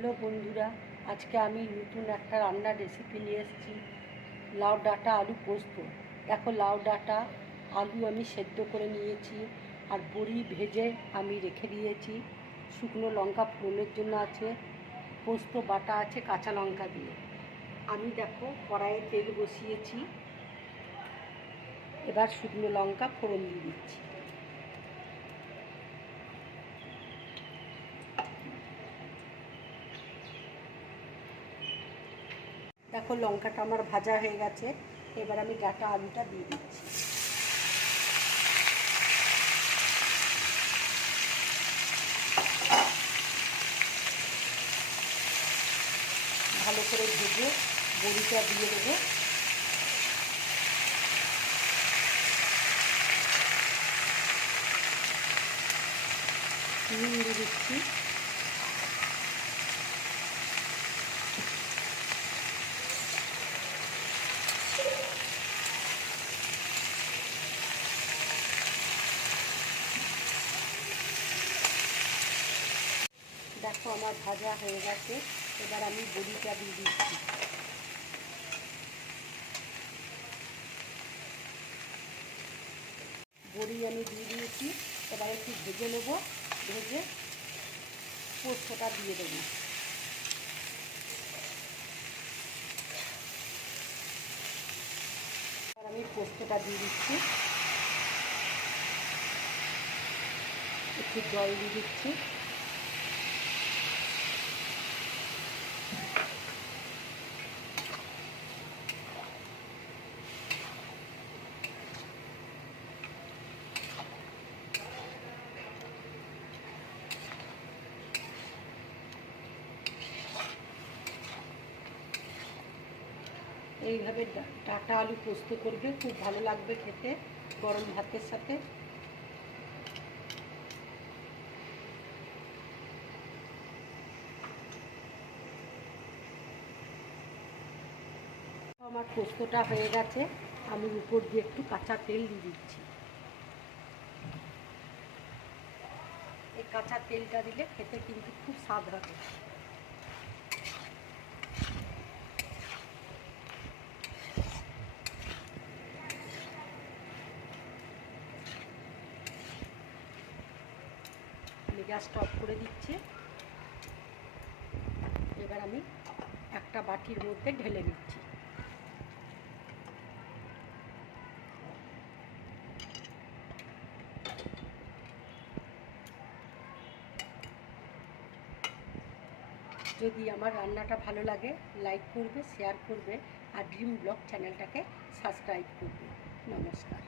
Hello বন্ধুরা, আজকে আমি নতুন একটা রান্নার রেসিপি নিয়ে এসেছি। লাউ ডাঁটা আলু পোস্ত। দেখো, লাউ ডাঁটা আলু আমি সেদ্ধ করে নিয়েছি, আর বড়ি ভেজে আমি রেখে দিয়েছি। শুকনো লঙ্কা ফোড়নের জন্য আছে, পোস্ত বাটা আছে কাঁচা লঙ্কা দিয়ে। আমি দেখো কড়াইয়ে তেল বসিয়েছি, এবার শুকনো লঙ্কা ফোড়ন দিয়ে দিচ্ছি। দেখো লঙ্কাটা আমার ভাজা হয়ে গেছে, এবার আমি ডাঁটা আলুটা দিয়ে দিচ্ছি। ভালো করে ভেজে বড়িটা দিয়ে দেবো। নুন দিয়ে দিচ্ছি। দেখো আমার ভাজা হয়ে গেছে, এবার আমি বড়িটা দিয়ে দিচ্ছি। বড়ি আমি দিয়ে দিয়েছি, এবার একটু ভেজে নেবো। ভেজে পোস্তটা দিয়ে দেবো। আর আমি পোস্তটা দিয়ে দিচ্ছি, একটু জল দিয়ে দিচ্ছি। এইভাবে ডাঁটা আলু পোস্ত করবে, খুব ভালো লাগবে খেতে গরম ভাতের সাথে। আমার পোস্তটা হয়ে গেছে, আমি উপর দিয়ে একটু কাঁচা তেল দিয়ে দিচ্ছি। এই কাঁচা তেলটা দিলে খেতে কিন্তু খুব স্বাদ হবে। আমি গ্যাসটা অফ করে দিচ্ছি। এবার আমি একটা বাটির মধ্যে ঢেলে নিচ্ছি। যদি আমার রান্নাটা ভালো লাগে, লাইক করবে, শেয়ার করবে, আর ড্রিম ব্লগ চ্যানেলটাকে সাবস্ক্রাইব করবে। নমস্কার।